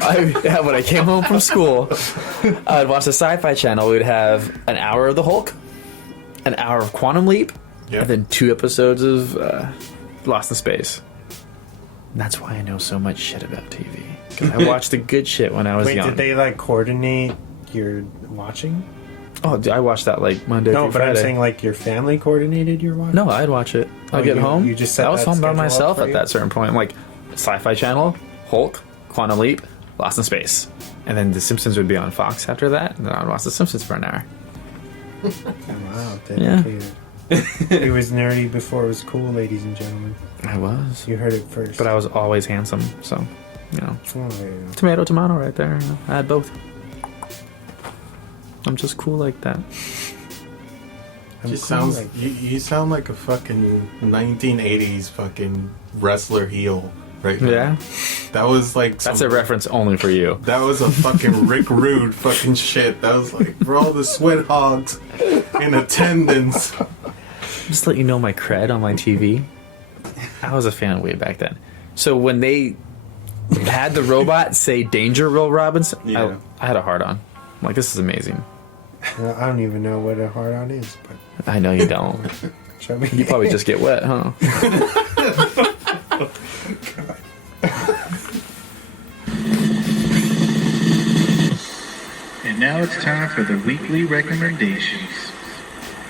When I came home from school, I'd watch the Sci-Fi Channel. We'd have an hour of the Hulk, an hour of Quantum Leap, and then 2 episodes of Lost in Space. And that's why I know so much shit about TV. Because I watched the good shit when I was young. Did they like coordinate your watching? Oh, I watched that like Monday through Friday. No, but I'm saying like your family coordinated your watching? No, I'd watch it. I'd get home. You just set I was that home by schedule myself up for at you? that certain point. I'm like, Sci-Fi Channel, Hulk, Quantum Leap, Lost in Space. And then The Simpsons would be on Fox after that, and then I'd watch The Simpsons for an hour. Wow, dedicated. It was nerdy before it was cool, ladies and gentlemen. I was. You heard it first. But I was always handsome, so, you know. Oh, there you go. Tomato, tomato right there. You know, I had both. I'm just cool like that. I'm Just cool sounds like- you sound like a fucking 1980s fucking wrestler heel right now. Yeah? That was like That's a reference only for you. That was a fucking Rick Rude fucking shit. That was like for all the sweat hogs in attendance. Just to let you know my cred on my TV. I was a fan way back then. So when they had the robot say "Danger, Will Robinson," Yeah. I had a hard on. I'm like, this is amazing. Well, I don't even know what a hard on is, but I know you don't. show me. You probably just get wet, huh? And now it's time for the weekly recommendations.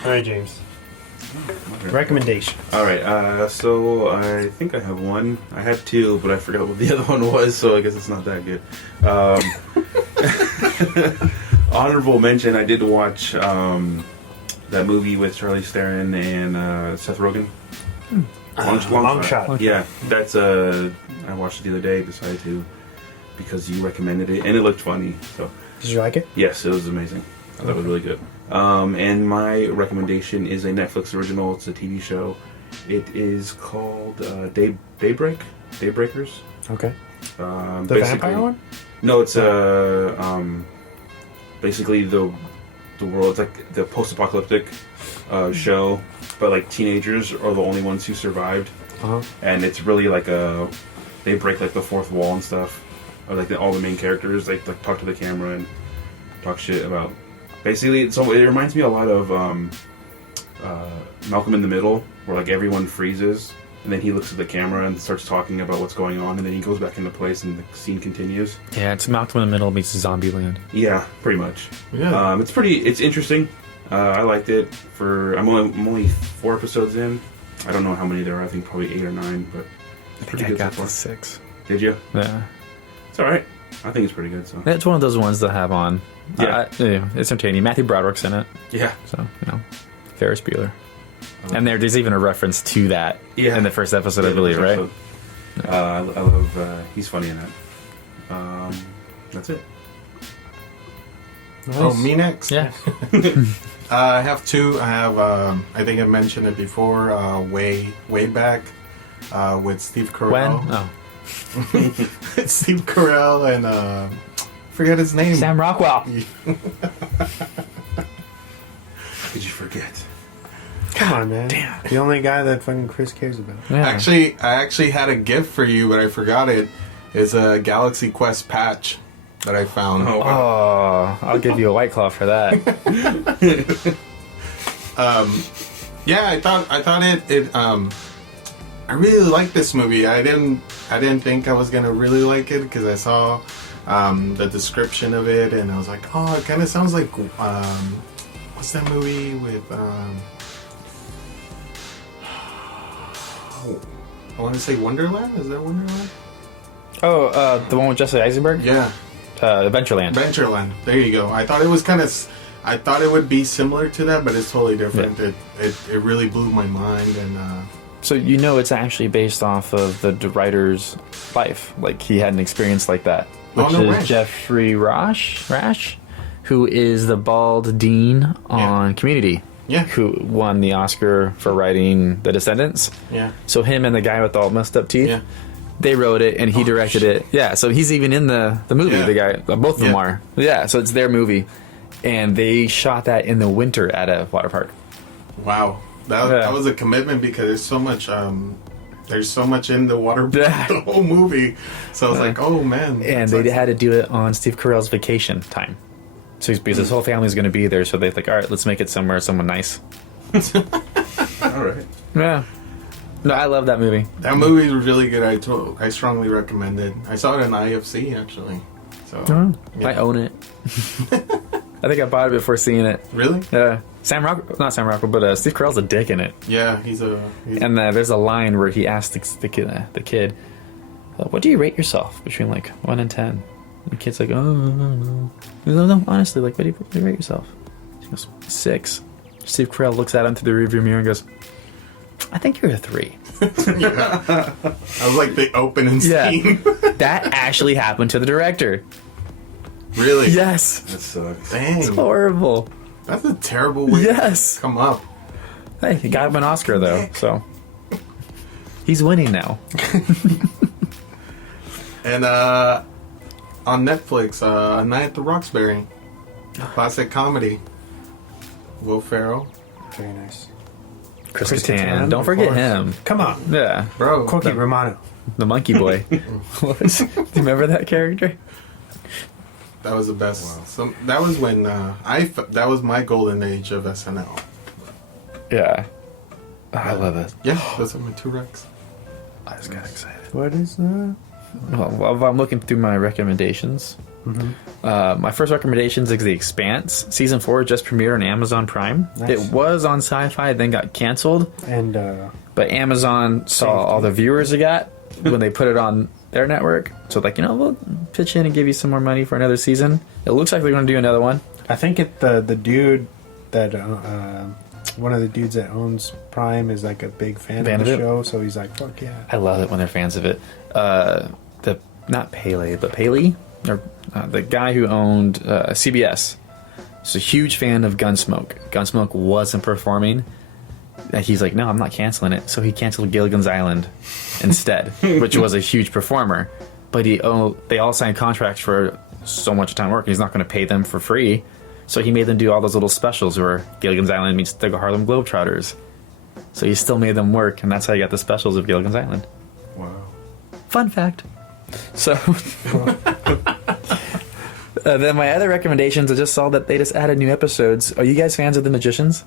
All right, James. Recommendation. All right, so I think I have one. I had 2, but I forgot what the other one was, so I guess it's not that good. Honorable mention, I did watch that movie with Charlize Theron and Seth Rogen. Long shot. Yeah, that's I watched it the other day, decided to, because you recommended it, and it looked funny, so. Did you like it? Yes, it was amazing. I thought it was really good. And my recommendation is a Netflix original. It's a TV show. It is called Daybreakers. Okay. The The vampire one? No, it's basically the world. It's like the post-apocalyptic show, but like teenagers are the only ones who survived, and it's really like they break like the fourth wall and stuff. Or like all the main characters like talk to the camera and talk shit about. Basically, so it reminds me a lot of Malcolm in the Middle, where like everyone freezes, and then he looks at the camera and starts talking about what's going on, and then he goes back into place, and the scene continues. Yeah, it's Malcolm in the Middle meets Zombieland. Yeah, pretty much. Yeah. It's interesting. I liked it. I'm only 4 episodes in. I don't know how many there are. I think probably 8 or 9, but it's pretty good so got far. to 6. Did you? Yeah. It's all right. I think it's pretty good. So It's one of those ones to have on. Yeah. It's entertaining. Matthew Broderick's in it, yeah, so, you know, Ferris Bueller. And there's even a reference to that in the first episode, I believe, right? I love. He's funny in that. That's it. Nice. Oh, me next? Yeah. I have 2. I have, I think I mentioned it before, way back, with Steve Carell. When? Oh. Steve Carell and, forget his name. Sam Rockwell. Did you forget? Come on, man. damn. The only guy that fucking Chris cares about. Yeah. I actually had a gift for you, but I forgot it. It's a Galaxy Quest patch that I found. Oh, Oh, I'll give you a White Claw for that. Yeah, I thought it I really liked this movie. I didn't think I was gonna really like it because I saw the description of it and I was like, oh, it kind of sounds like what's that movie with I want to say Wonderland. Is that Wonderland? Oh, the one with Jesse Eisenberg? Yeah, Adventureland. Adventureland. There you go. I thought it was I thought it would be similar to that, but it's totally different. Yeah. It really blew my mind and. So you know it's actually based off of the writer's life. Like, he had an experience like that. Oh, Which no is way. Jeffrey Rash, who is the bald dean on Community. Yeah. Who won the Oscar for writing The Descendants. Yeah. So him and the guy with all messed up teeth, Yeah. they wrote it and he directed it. Yeah, so he's even in the movie, Yeah. the guy. Both of them Yeah. are. Yeah, so it's their movie. And they shot that in the winter at a water park. Wow, that was a commitment because there's there's so much in the water the whole movie. So I was like, oh man. And they had to do it on Steve Carell's vacation time. So because his whole family's going to be there, so they're like, all right, let's make it somewhere nice. All right. Yeah. No, I love that movie. That movie is really good. I strongly recommend it. I saw it in IFC actually. So I own it. I think I bought it before seeing it. Really? Yeah. Not Sam Rockwell, but Steve Carell's a dick in it. Yeah, and there's a line where he asked the kid, what do you rate yourself between like 1 and 10? And the kid's like, oh, no. No, honestly, like, what do you rate yourself? He goes, 6. Steve Carell looks at him through the rearview mirror and goes, I think you're a 3. Yeah. I was like the opening scene. That actually happened to the director. Really? Yes. That sucks. Dang. It's horrible. That's a terrible way to come up. Hey, he got him an Oscar, though, so. He's winning now. And on Netflix, Night at the Roxbury. Classic comedy. Will Ferrell. Very nice. Chris Kattan. Don't forget him. Come on. Yeah. Bro. Corky Romano. The monkey boy. Do you remember that character? That was the best. Wow. So that was when that was my golden age of SNL. Yeah. I love it. Yeah, those are my 2 recs. I just got excited. What is that? Well, I'm looking through my recommendations. My first recommendations is The Expanse. Season 4 just premiered on Amazon Prime. Nice. It was on Sci-Fi, then got canceled. And but Amazon saw all the viewers it got when they put it on their network. So like, we'll pitch in and give you some more money for another season. It looks like they're going to do another one. I think the dude that one of the dudes that owns Prime is like a big fan of the show, so he's like, fuck yeah. I love it when they're fans of it. Not Pele, but Paley, or the guy who owned CBS, is a huge fan of Gunsmoke. Gunsmoke wasn't performing. And he's like, no, I'm not canceling it. So he canceled Gilligan's Island instead, which was a huge performer. But they all signed contracts for so much time work, and he's not going to pay them for free. So he made them do all those little specials where Gilligan's Island meets the Harlem Globetrotters. So he still made them work, and that's how you got the specials of Gilligan's Island. Wow. Fun fact. So, then my other recommendations, I just saw that they just added new episodes. Are you guys fans of The Magicians?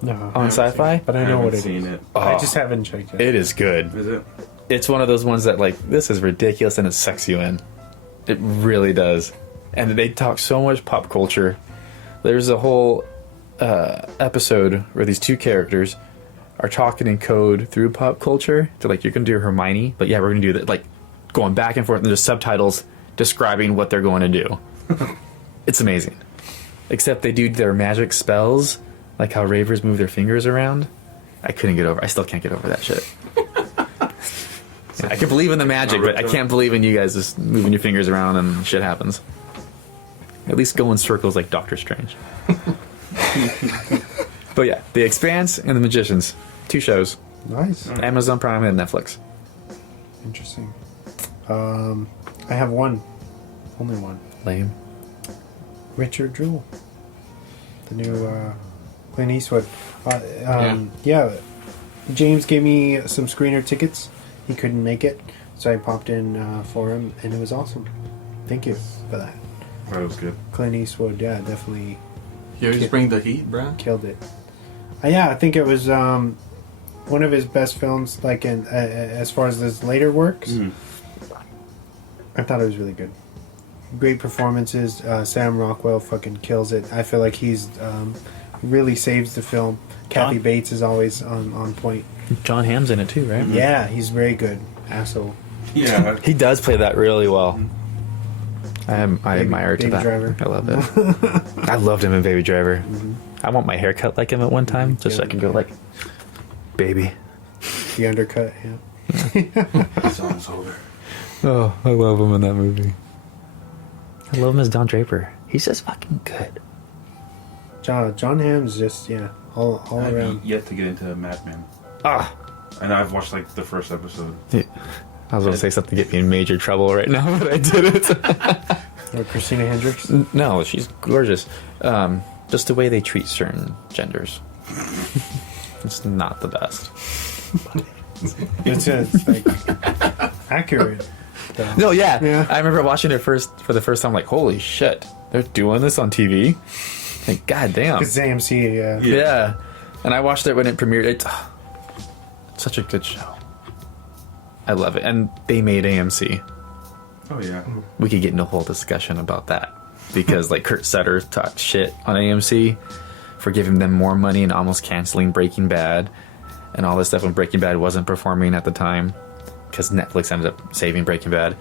No. On Sci-Fi? But I know what it is. It. I just haven't checked it. It is good. Is it? It's one of those ones that, like, this is ridiculous and it sucks you in. It really does. And they talk so much pop culture. There's a whole episode where these 2 characters are talking in code through pop culture. They're like, you're going to do Hermione, but yeah, we're going to do that. Like, going back and forth, and there's subtitles describing what they're going to do. It's amazing. Except they do their magic spells, like how ravers move their fingers around. I still can't get over that shit. I can believe in the magic, but I can't believe in you guys just moving your fingers around and shit happens. At least go in circles like Doctor Strange. But yeah, The Expanse and The Magicians. 2 shows. Nice. Amazon Prime and Netflix. Interesting. I have one. Only one. Lame. Richard Jewell. The new Clint Eastwood. Yeah. James gave me some screener tickets. He couldn't make it, so I popped in for him, and it was awesome. Thank you for that. That was good. Clint Eastwood, yeah, definitely You always bring the heat, bro. killed it. Yeah, I think it was one of his best films, like in as far as his later works. I thought it was really good. Great performances. Sam Rockwell fucking kills it. I feel like he's really saves the film. Kathy Bates is always on point. John Hamm's in it too, right? Yeah, he's very good. Asshole. Yeah. He does play that really well. I admire Baby that. Driver. I love it. I loved him in Baby Driver. I want my hair cut like him at one time, just so I can go like, baby. The undercut, yeah. Song's over. Oh, I love him in that movie. I love him as Don Draper. He's just fucking good. John Hamm's just, all I've around. yet to get into Mad Men. And I've watched like the first episode. Yeah. I was going to say something to get me in major trouble right now, but I didn't. Or Christina Hendricks. No, she's gorgeous. Just the way they treat certain genders. It's not the best. It's like accurate. though. No, yeah. Yeah. I remember watching it for the first time. Like, holy shit, they're doing this on TV. Like, goddamn. It's AMC, yeah. Yeah. And I watched it when it premiered. It's such a good show. I love it. And they made AMC. Oh yeah. We could get into a whole discussion about that. Because, like, Kurt Sutter talked shit on AMC for giving them more money and almost canceling Breaking Bad and all this stuff when Breaking Bad wasn't performing at the time. Because Netflix ended up saving Breaking Bad.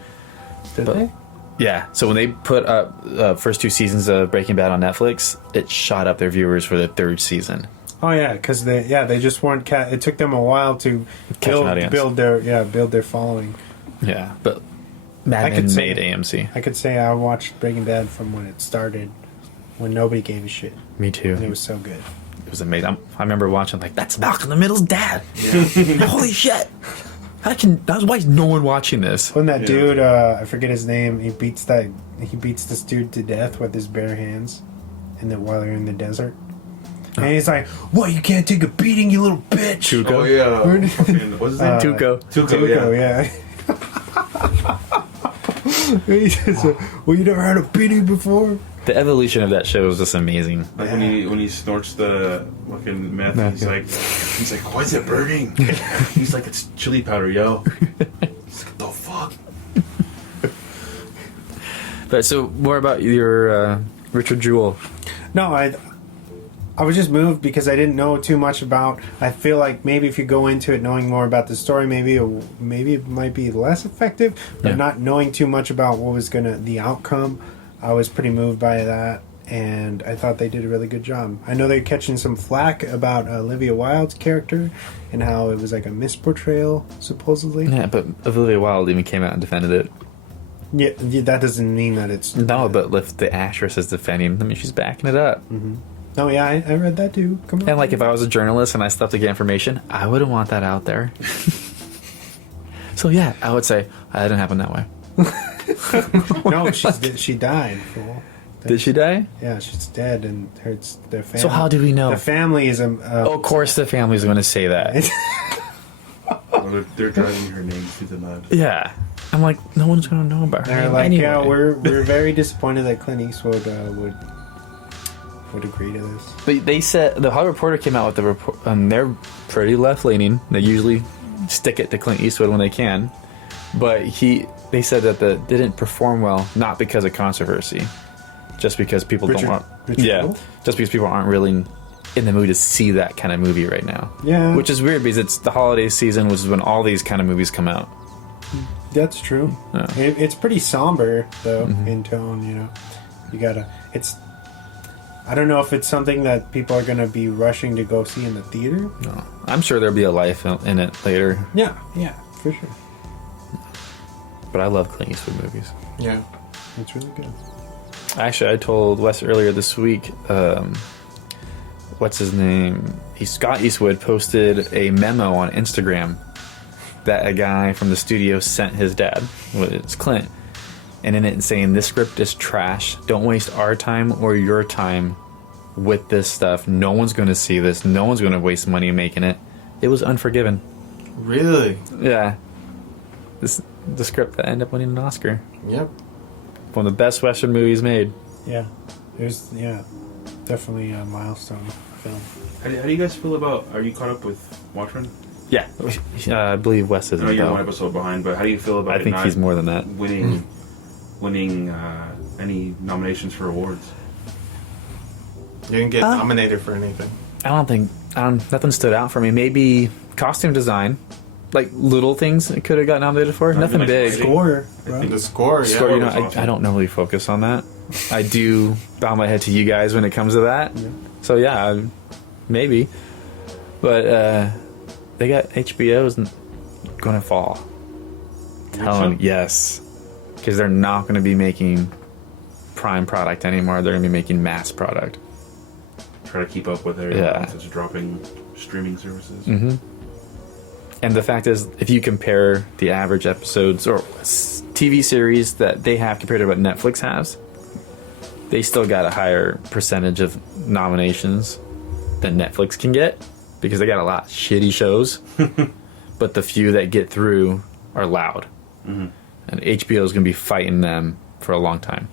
Did But- they? Yeah, so when they put up first 2 seasons of Breaking Bad on Netflix, it shot up their viewers for the 3rd season. Oh yeah, because they just weren't. It took them a while to Catch an audience. build their following. Yeah, but I Mad could Men say- made AMC. I could say I watched Breaking Bad from when it started, when nobody gave a shit, Me too. and it was so good. It was amazing. I remember watching like, that's Malcolm in the Middle's dad. Holy shit! Why is no one watching this? When that Yeah. dude, I forget his name, he beats this dude to death with his bare hands, while they're in the desert, and he's like, "What? You can't take a beating, you little bitch!" Tuco. Oh yeah. Fucking- What's his name? Tuco. Tuco, yeah. He says, "Well, you never had a beating before." The evolution of that show was just amazing. Like when he snorts the fucking meth, Meth, he's yeah. like, why is it burning? He's like, it's chili powder, yo. He's like, the fuck? But so, more about your Richard Jewell. No, I was just moved because I didn't know too much about. I feel like maybe if you go into it knowing more about the story, maybe it might be less effective. But Yeah. not knowing too much about what was the outcome, I was pretty moved by that, and I thought they did a really good job. I know they're catching some flack about Olivia Wilde's character and how it was like a misportrayal, supposedly. Yeah, but Olivia Wilde even came out and defended it. Yeah, that doesn't mean that it's No, but if the actress is defending, I mean, she's backing it up. Oh yeah, I read that too. Come on. And like, if I was a journalist and I stuff to get information, I wouldn't want that out there. So yeah, I would say it didn't happen that way. No, she died. Fool. Did she die? Yeah, she's dead, and it's their family. So how do we know? The family is Oh, of course, the family's going to say that. Well, they're driving her name through the mud. Yeah, I'm like, no one's going to know about her. They're name like, anyway. yeah, we're very disappointed that Clint Eastwood would agree to this. But they said the Hollywood Reporter came out with the report, and they're pretty left leaning. They usually stick it to Clint Eastwood when they can, but they said that the didn't perform well, not because of controversy, just because people Richard don't want. Jewell? Just because people aren't really in the mood to see that kind of movie right now. Yeah. Which is weird because it's the holiday season, which is when all these kind of movies come out. That's true. Yeah. It's pretty somber though in tone. You know, you gotta. I don't know if it's something that people are gonna be rushing to go see in the theater. No. I'm sure there'll be a life in it later, Yeah, for sure. but I love Clint Eastwood movies. Yeah. It's really good. Actually, I told Wes earlier this week, what's his name? Scott Eastwood posted a memo on Instagram that a guy from the studio sent his dad. Well, it's Clint. And in it saying, this script is trash. Don't waste our time or your time with this stuff. No one's going to see this. No one's going to waste money making it. It was Unforgiven. Really? Yeah. The script that ended up winning an Oscar. Yep. One of the best Western movies made. Yeah, definitely a milestone film. How do you guys feel about? Are you caught up with Watchmen? Yeah. I believe Wes is. I know you're one episode behind, but how do you feel about? I think he's more than that. Winning any nominations for awards. You didn't get nominated for anything. I don't think nothing stood out for me. Maybe costume design, like little things it could have got nominated for. Not Nothing even big. like Score, I right? think The score, yeah. Score, you know, was awesome. I don't really focus on that. I do bow my head to you guys when it comes to that. So yeah, maybe. But they got HBO's gonna fall. Tell them yes, because they're not going to be making prime product anymore. They're going to be making mass product. Try to keep up with everything Yeah. since dropping streaming services. Mm-hmm. And the fact is, if you compare the average episodes or TV series that they have compared to what Netflix has, they still got a higher percentage of nominations than Netflix can get because they got a lot of shitty shows. but the few that get through are loud. And HBO is going to be fighting them for a long time.